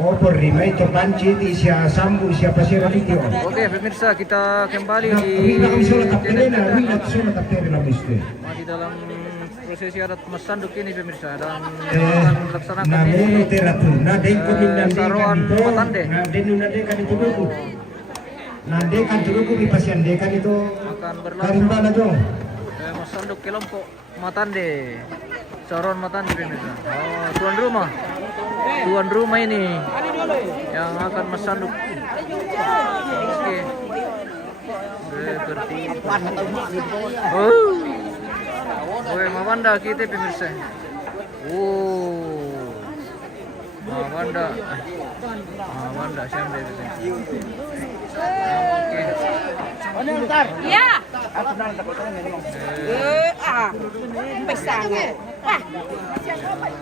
Oh, berima itu panci di sia sambu siapa sih radio. Oke, pemirsa, kita kembali Nah, di kami sudah tapelena, kami sudah tapelena mesti. masih dalam prosesi adat Mas Sanduk ini pemirsa dan akan melaksanakan Namun ini teratu, nade komindan saruan Matande. nade kan itu dulu. Nade kan dulu di pasien dekan itu akan karimbana berlangsung dong. Mas Sanduk kelompok Matande, saruan Matande pemirsa. Oh, tuan rumah ini yang akan Mas Sanduk. Oke. Seperti itu. Oh, Mawanda kita pemirsa. Mawanda siapa itu? Oke. Ya. Pesang.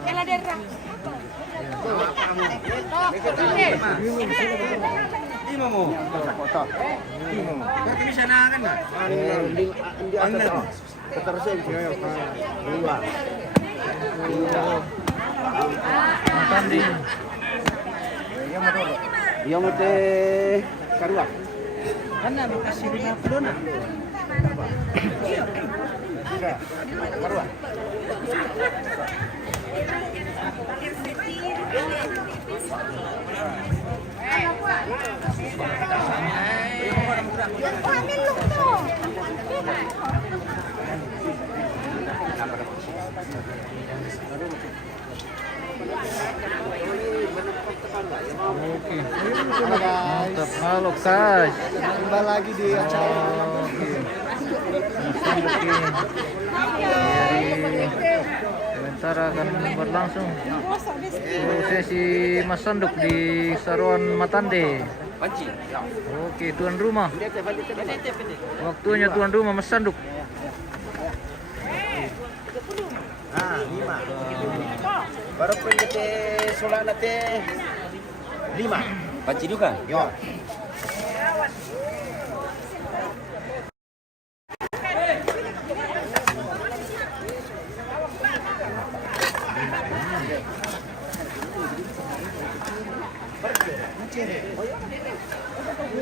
Kela derang. Yang mute karua. Karena bekasi 50 na. Karua. Oke. Mantap. Halo guys. Kembali lagi di acara. Oke. Dari sementara akan berlangsung prosesi Mas Sanduk di Saruan Matande. Oke, tuan rumah. Waktunya tuan rumah Mas Sanduk. Nah, 5. Baru pendete solana teh 5. Panci juga? Yo.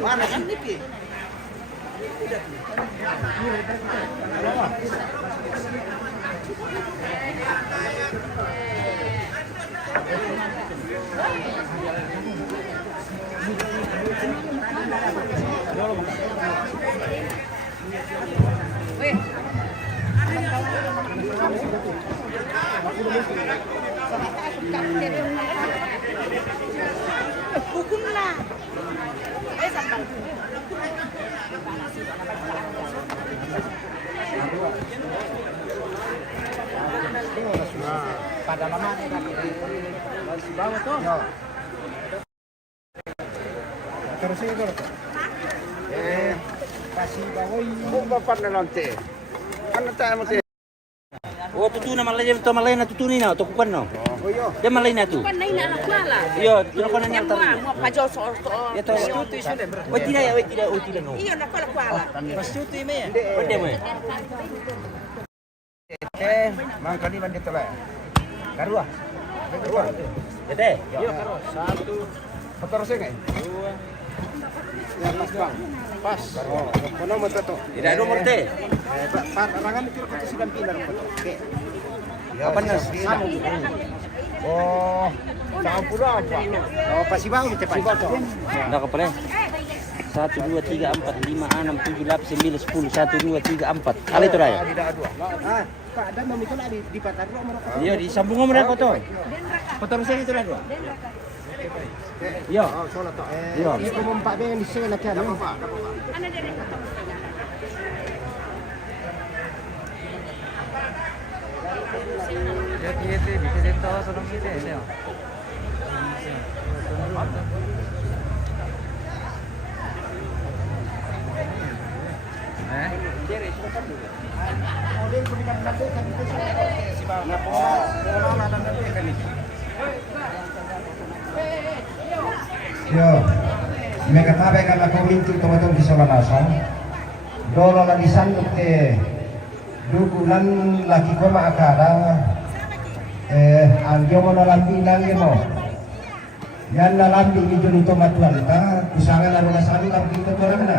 Mana kan Niki? Hukum lah. Sambal. Pada lama nih kan. Bawa tuh. Yo. Terus itu loh. Kasih bawoy. Bapak nanti. Ano tayo mo te? Oh, tutu na malay na tutunin na, tukukan no. Oh yo. Dia malay na tu. Kan naik nak kuala. Iyo, tunakan na niya Yang tayo. mau pajau soal. Ito. Oh, tidak no. Iya nak kuala. Masyuti mo yan. Pwede mo. Mang kaliman dito lah. Karua. Karua. Dede. Yo, karua. 1. Patoroseng eh. 2. Yang pas bang. Pas. Oh, kono mo to. Tidak nomor te. Parangan itu kita sidang pilar po. Oke. Apa nas? Oh, saan pula apa? Oh, pasibang mo te pasibang to. Dah ka pala. 1 2 3 4 5 6 7 8 9 10 1 2 3 4. Kali itu raya. Tidak dua. Ah, Kak, dan mami ko na di pataro mo. Iyo, disambung mo na ko to. Patoroseng itu raya. Iyo. Oh, solo to. Iyo. Ito mo pa ben di sila kaya. Dapat pa. Kita bisa dito sa lang kita ini. Yo, mereka tabe karena komintu teman-teman di Solanasan. Dolo lagi sanduk te dukulan laki koma akara angyo mo na lambi lang mo. Yan na lambing ni Junito Matuanta, usangan na rumah sami kami kita orang na.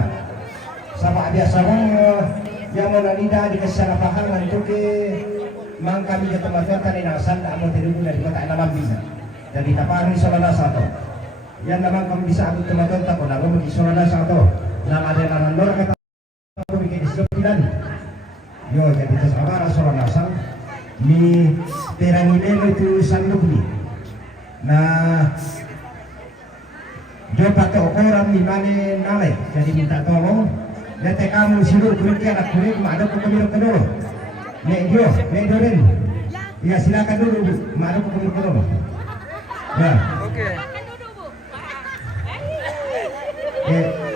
Sama biasa mong yang mau nanida di kesana pahangan itu ke mang kami ke tempat Tuanta ni nasan tak mau tidur dari kota enam bisa. Jadi tapang di Solana satu. Yan naman kami bisa aku tempat Tuanta ko nago di Solana satu. Nama ada nanandor kata ko bikin dislopidan. Yo jadi tersabar Solana sang ni terangin itu sanduk ni. Nah, dia pakai orang di mana nalai, jadi minta tolong. Lihat kamu silu kulit anak kulit, ada pemilik kedua. Nek Doren. Ya silakan dulu bu, ada pemilik kedua. Ya. Oke.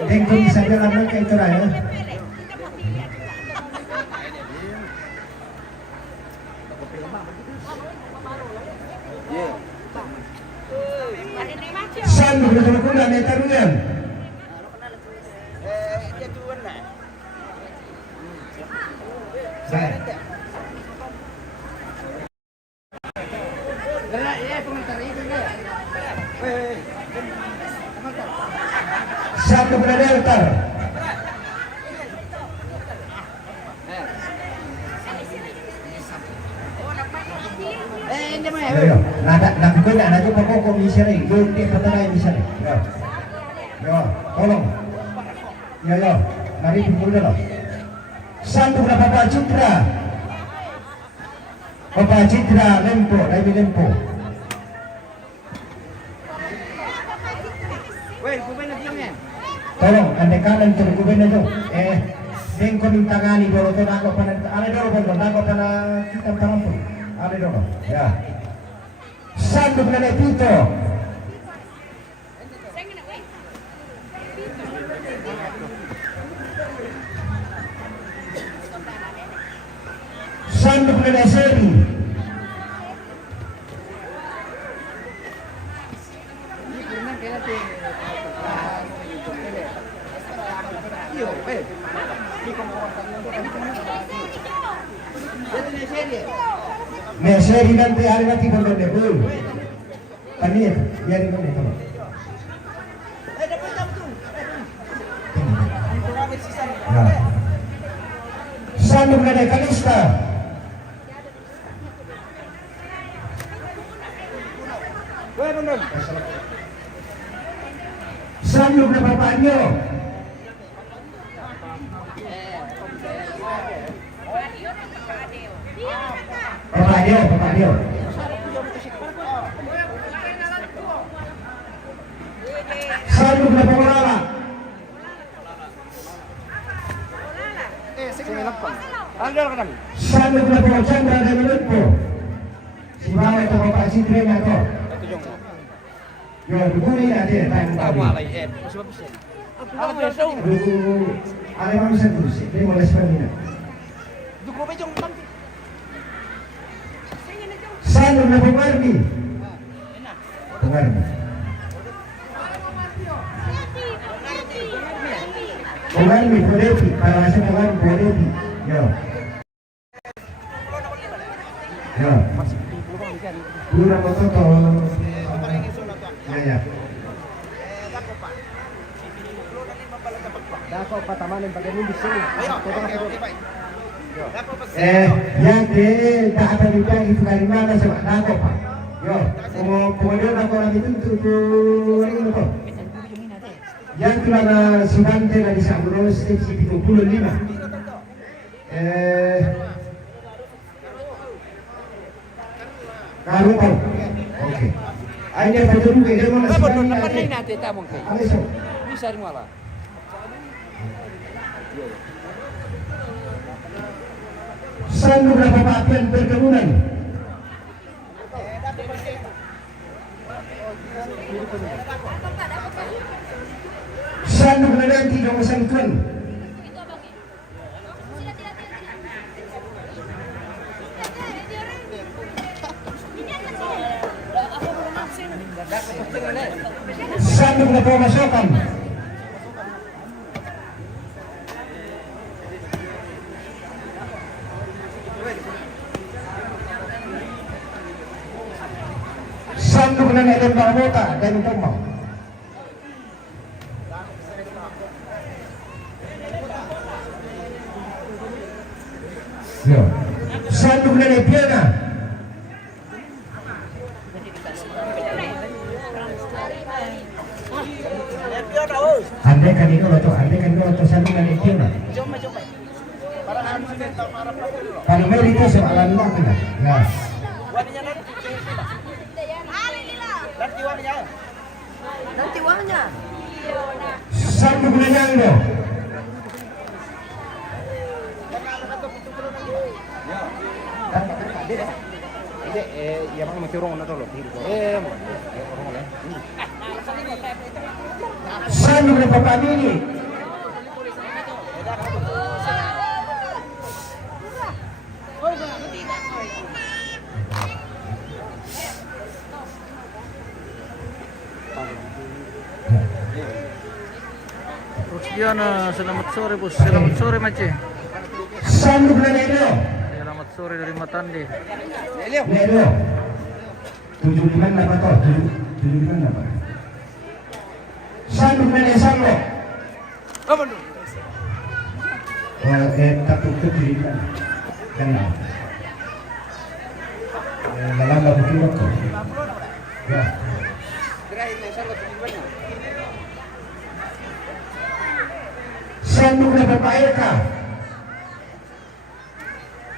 Tengok bisa jalan ke itu lah ya. San betul kuda meter ruyan. Satu predator. Yo, nak ko na najo pa ko komisa rin. Yo, di patay komisa rin. Yo, tolong. Yo, mari pukul dulu. Satu na Papa Citra. Papa Citra Lempo, David Lempo. Tolong, anda kanan to kuben na to. Den ko ning tangani dolo to nako pa na ale dolo ko nako pa na kita tampo. Ale dolo. Ya. Sanduk na Pito. Sanduk na Seri. Seri nanti hari nanti boleh deh. Tanit, biar ini itu. Ya. Sanduk na Kalista. Sanduk na Papanyo. Papanyo. Sanduk na Pangorala. Sanduk na Pangchandra de Melutpo. Si Bawa itu Bapak Citra na to. Yo, dukuni na dia tayong tabi. Duku, ada manusia terus. Dia mulai seperti ini. Sanduk na Pangwarni. Pangwarni, Podepi. Para masa Pangwarni, Podepi. Yo. Yo. Kurang motor ya. Dako patamanin pagkain di sini. Yang tak ada juga itu dari mana sama dako pak. Yo, kemudian aku lagi itu ini tuh. Yang kelana Sudante dari Sabros seksi 35. Kamu tahu? Oke. Ayo baca dulu dia mana sekarang ini nanti tamu ke. Ayo. Bisa malah. Sanduk berapa papan perkebunan? Sanduk nanti kamu sangkun. Sanduk na pemasukan. Sanduk na na natin makabota dahil ito mo. Yo. Sandok na natin na. Andai kanino to sandok na natin na. Kalau may dito sa alam natin na. Ya. Nanti uangnya. Sandok na niya ino. Ya bang mesti orang na tolo. Sandok na papamili. Bos Diana, selamat sore bos. Selamat sore Mace. Sandok na ino. Selamat sore dari Matande. Nelo. 75 na ba to? 75 na ba? Sandok na niya sandok. Tatlo ito tilipan. Ganun. Nalala ko kilo ko. Ya. Sandok na babae ka.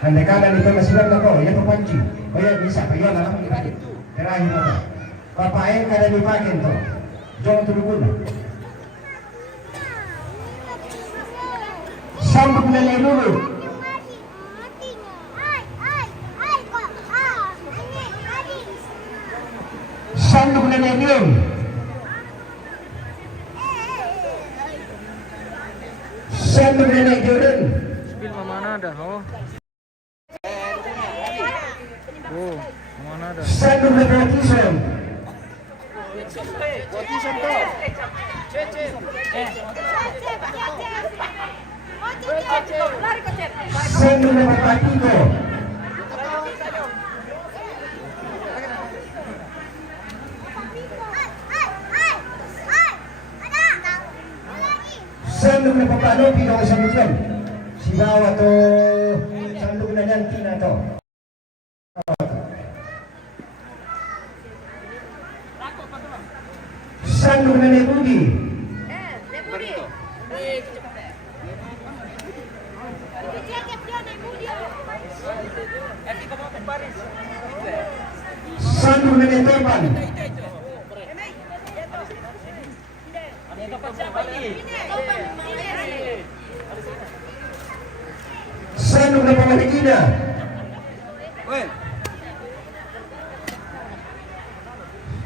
Andai kala nito masilang na ko, yan po panci. O yan, bisa pa yun, alam mo ipakin. Tirahin mo to. Babae ka na ipakin to. Diyan tulungan na. Sandok na lelulu. Sandok na lelulu. Sandok na lelulu. Spill mana ada? Oh. Oh, mana ada? Sandok na lelulu. Sandok na papatiko. Sandok na papano, pinaw sa mutuan. Sibawa to, sandok na yan, tina to. Sandok na nebudi. Sandok na netorban. Sandok na pamaligina.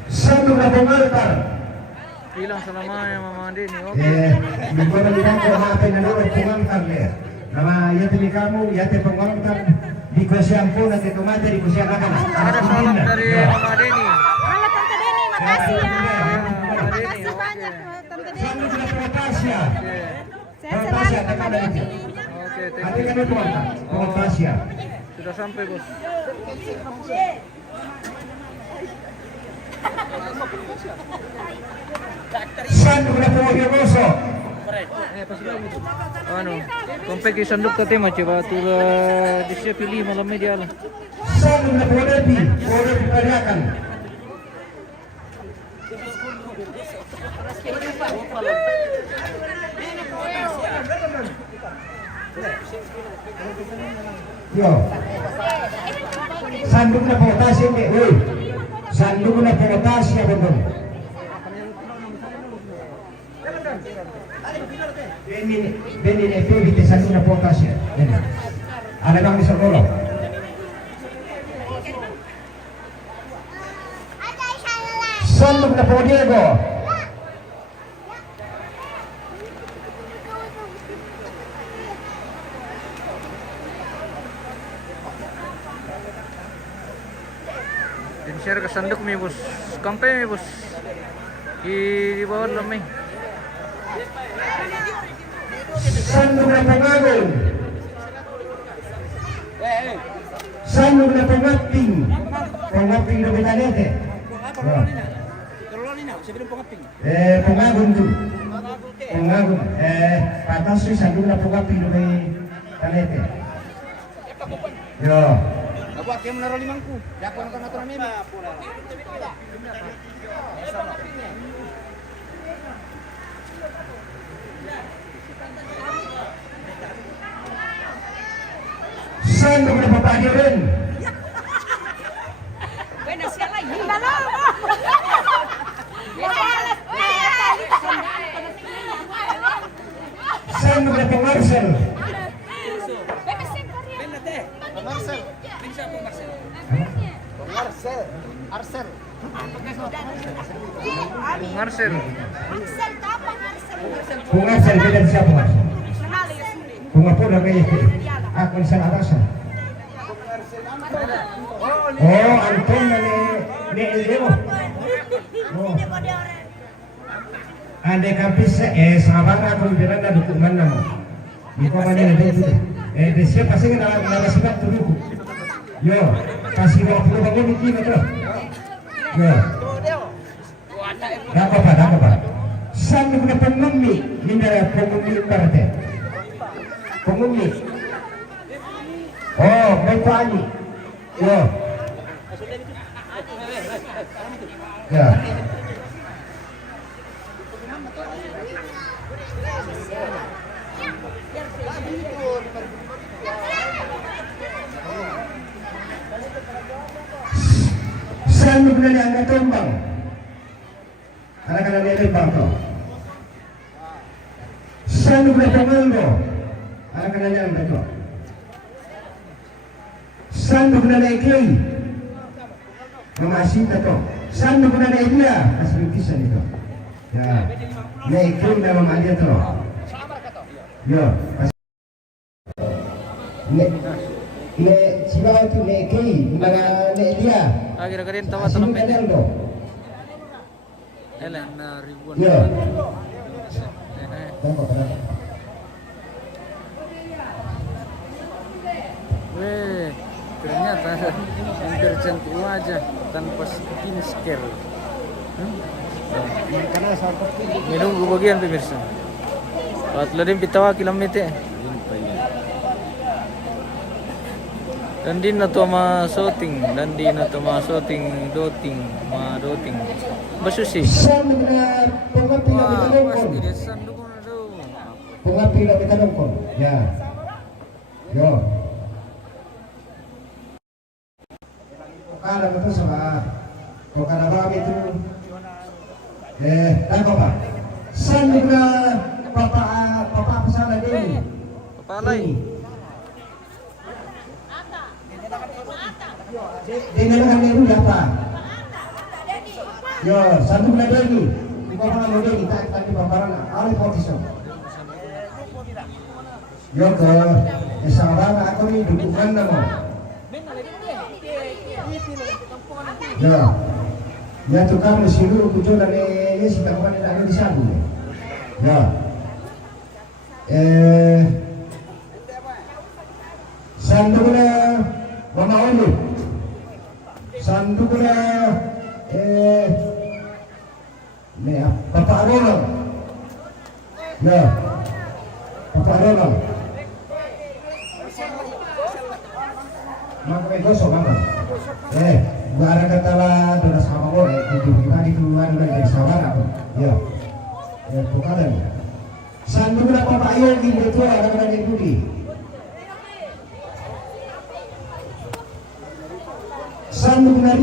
Sandok na pamaltar. Hilang selamanya Mama Andi nih. Oke. Minggu melihat ko hapin na naman pumantar le. Nama yate ni kamu, yate pengontar di ko siyang po na tetomate di ko siyang akan. Ada salam dari Mama Deni. Halo Tante Deni, makasih ya. Mama Deni. Makasih banyak Tante Deni. Sandok na Protasia. Sehat selalu Mama Deni. Oke, thank Hati you. kan itu mantap. Protasia. Sudah sampai bos. Sandok na Pumagyoso. Ano, kompeki sanduk ka tema coba tu di siya pilih malam media lah. Sandok na Podepi. Podepi Pariakan. Yo. Sandok na Potasia ke. Uy. Sandok na Potasia betul. Benin itu di sandok na Potasia. Ada kang bisa kolok. Sandok na Podiego. Share ke sanduk mi bos. Kampai mi bos. Di bawah lemah. Sandok na Pangagon. Sandok na Pangaping. Pangaping na Benalete. Pengagun tu. Pengagun. Patas tu satu na pungapin do kay Tanete. Yo. Nabuat kayo menaro limangku. Dako nang natural meme. Saan mo na papagyo rin? Buenas ka lang. Dalo. Saan mo na pangarsel? Marcel. Pangarsel, kailan siya pangarsel? Kung ako na kayo, akong sa atasan. Oh, Anton na ni Elio. Oh. Ande kapis sabar ako bilang na dokumen na mo. Iko man nila dito. De siya kasi nga nalasipat tuloy. Yo, kasi mo ako ba mo kini to. Yo. Dapat pa. Saan mo na pangummi? Hindi na pangummi parte. Pangummi. Oh, may pani. Yo. Ya. Saan mo na ang natumbang? Anak-anak nila bang to? Saan mo na pangalo? Anak-anak nila bang to? Saan mo na iklay? Mga asin na to. Saan mo na idea? Kasalukisan ito. Ya. Na-iklay na mamalia to. Yo. Siapa itu neki, mga dia. Kira-kira tawa to ng pwede. Elan na ribuan. Yo. Weh, ternyata hampir cantik wajah tanpa skin care. Menunggu bagian pemirsa. Patlo din bitawa kilometer. Dan di na to ma-shooting, doting. Basusi. Saan na pangapila Wah, kita pas nungkon? di sandok na daw. Pangapila kita nungkon. Ya. Yo. Kala mo to sa kung kana ba itu tama ba? Saan na papapasala din? Papalay. Di na lang ang apa? Yo, satu na din. Ikaw pa lang din, kita di paparan. Ali posisyon. Yo ko, isang rana ako ni dudukan na mo. Yo. Ya tukar na siguro ko na ni yes kita pa na di sabu. Yo. Sandok na Mama Oli. Sandok na Bapak Ronald. Ya. Bapak Ronald. Maka may gosok apa? Gara katala doon sa mga mo, hindi keluar dari sawar ako. Ya. Bukan. Sandok na papayo di dito ada kana di budi. Sandok na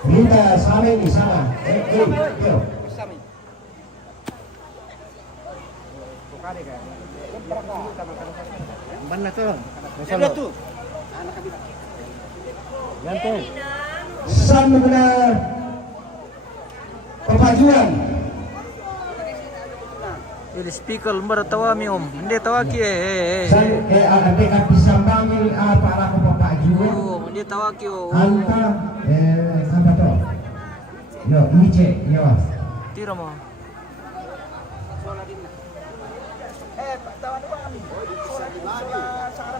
Rita sama ini sama. Yo. Mana tuh? Mana tuh? Gantung. Sandok na papajuan. Jadi speaker lembar tawa mi om. Hindi tawa ki Saya ada kapisambangin para papajuan. Oh, hindi tawa ki oh. Anta apa tuh? Yo, Ice, yo. Tira mo.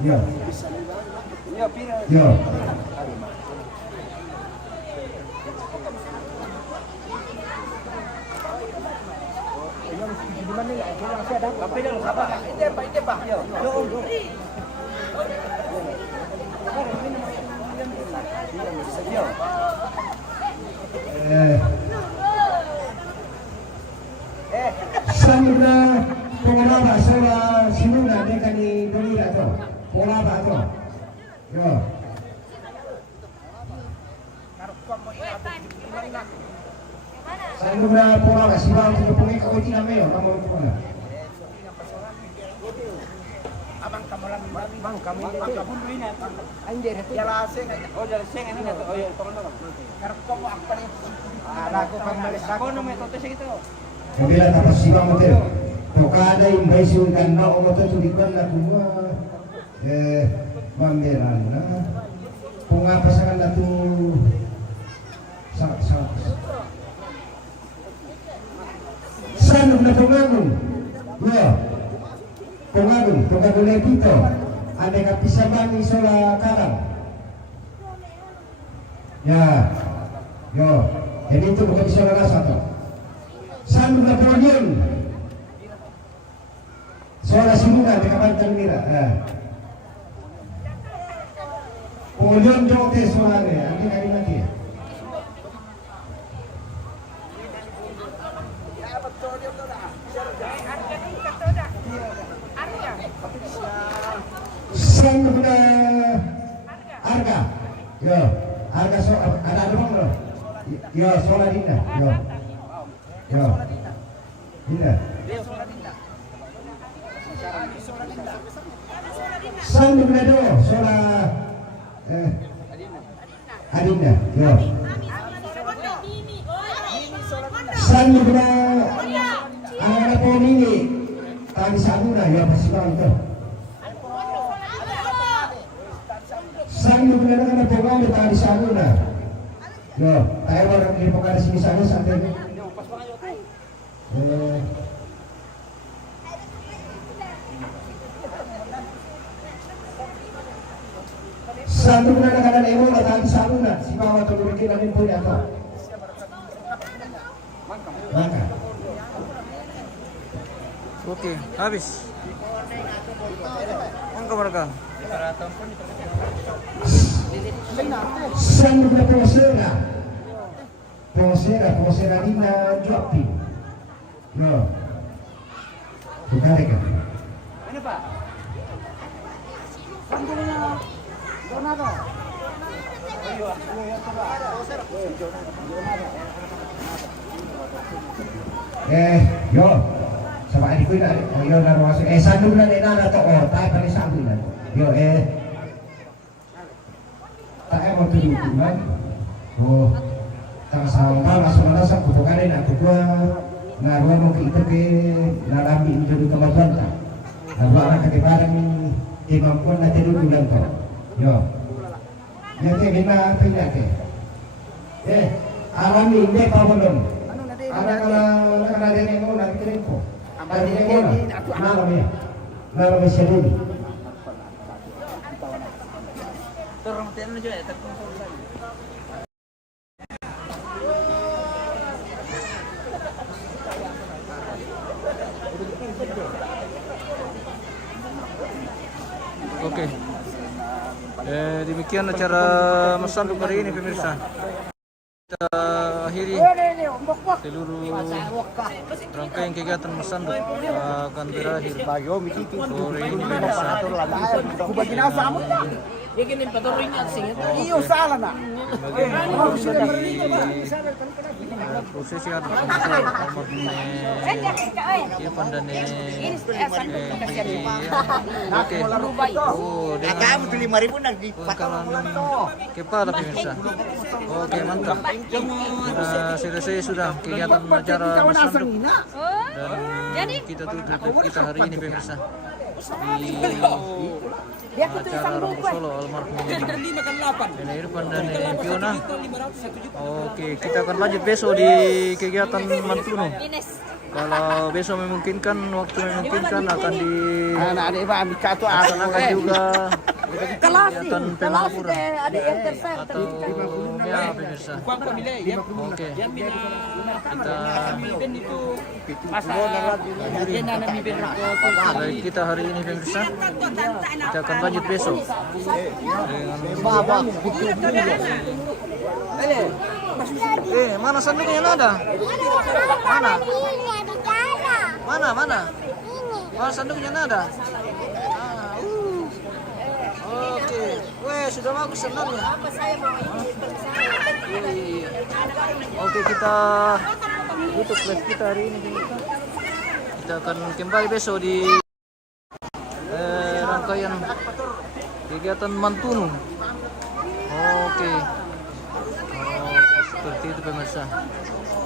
Yo. Yo. Samudra Polaba Sola Sinuna Dekani Dolira to Polaba to yo Samudra Polaba Sibang tu punya kau tidak mayo kamu itu mana Abang kamu lang bang kami itu. Anjir jalaseng. Oh jalaseng ini enggak. Oh iya tolong. Karep kamu apa nih? Aku kan balik aku nomor itu segitu. Kabila tapos Sibang motel Tokada yung baisun ganda o motel tulipan na kuma mamberan na kung nga pasangan na to sanong na tungangon yo tungangon na dito ane kapisaman isola karang ya yo jadi itu bukan isola rasa to sanong na tungangon sola sinukan dekapan mira Polyon jote solare andi kali nanti Sanguna harga yo harga so ada bang lo yo sola dina yo dina Sanguna do sola Adinda yo Sanguna anak po nini tadi Sanguna ya pasibang to Sanguna na po kami tadi Sanguna yo tayo orang di pokar sini sana santai Sanguna na kanan emo na tadi Sanguna si bawa tulurin namin po niya to Mangka Oke, habis. Angka mereka. Sanguna Posera Dina Jopi yo bukan kan Ini Pak. Sanggulnya Donado. Yo sama adik na yo naruas sanduna na to oh tayo pala sanduna yo tayo mo tulutuman oh sama masuk sa kubukanin ako ko naruwa mo kita ke narami ito di kamabuan ta naruwa ang katibarang imampun na tinutulan to yo yate gina pinake alami hindi pa mo nun anak din mo nakikinig ko Tadi nama siya dulu. Oke. Demikian acara Masanduk hari ini pemirsa. Kita akhiri seluruh rangkaian kegiatan Masanduk akan berakhir sore ini pemirsa. Prosesi adat Irfan dan oke. Oh, kamu tuh 5.000 nanti kepala pemirsa. Oke, mantap. Selesai sudah kegiatan acara Masanduk dan kita tutup kita hari ini pemirsa di acara Romo Solo almarhum Nenek Irfan dan Nenek Fiona. Oke, kita akan lanjut besok di kegiatan Mantuno. Kalau besok memungkinkan, waktu memungkinkan akan di akan juga kegiatan pengaburan ada yang tersayang. atau ya pemirsa. Oke. Baik, kita hari ini pemirsa, kita akan lanjut besok dengan mana sanduknya ada? Mana? Mana? Mana sanduknya ada? Oke, weh sudah bagus sandalnya. Iya. Oke, kita tutup live kita hari ini pemirsa. Kita akan kembali besok di rangkaian kegiatan Mantunung. Oke. Seperti itu pemirsa.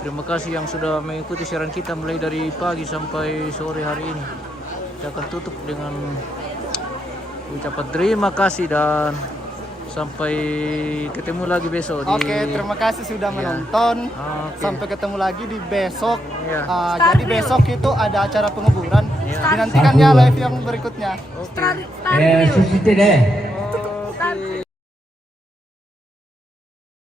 Terima kasih yang sudah mengikuti siaran kita mulai dari pagi sampai sore hari ini. Kita akan tutup dengan ucapan terima kasih dan sampai ketemu lagi besok di... Oke, terima kasih sudah menonton. Oke. Sampai ketemu lagi di besok. Iya. Jadi besok itu ada acara penguburan. Iya. Dinantikan ya live yang berikutnya. Oke. Susiti deh.